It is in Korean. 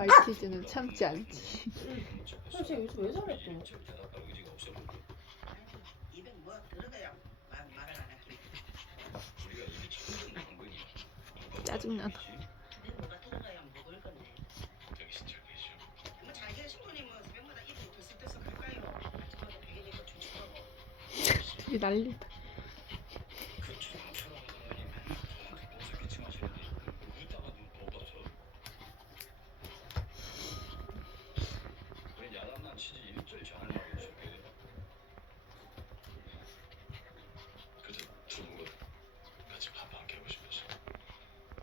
말티즈는 참지 않지. 쟤 요즘 왜 저래 또? 입에 뭐 들어가야 말을 안 할게. 짜증나나. 근데 뭐가 들어가야 먹을 건데. 뭐 자기가 신부님 뭐 새벽마다 입에 들썩들썩 할까요? 아침마다 베개 입고 춤추고. 둘이 난리다.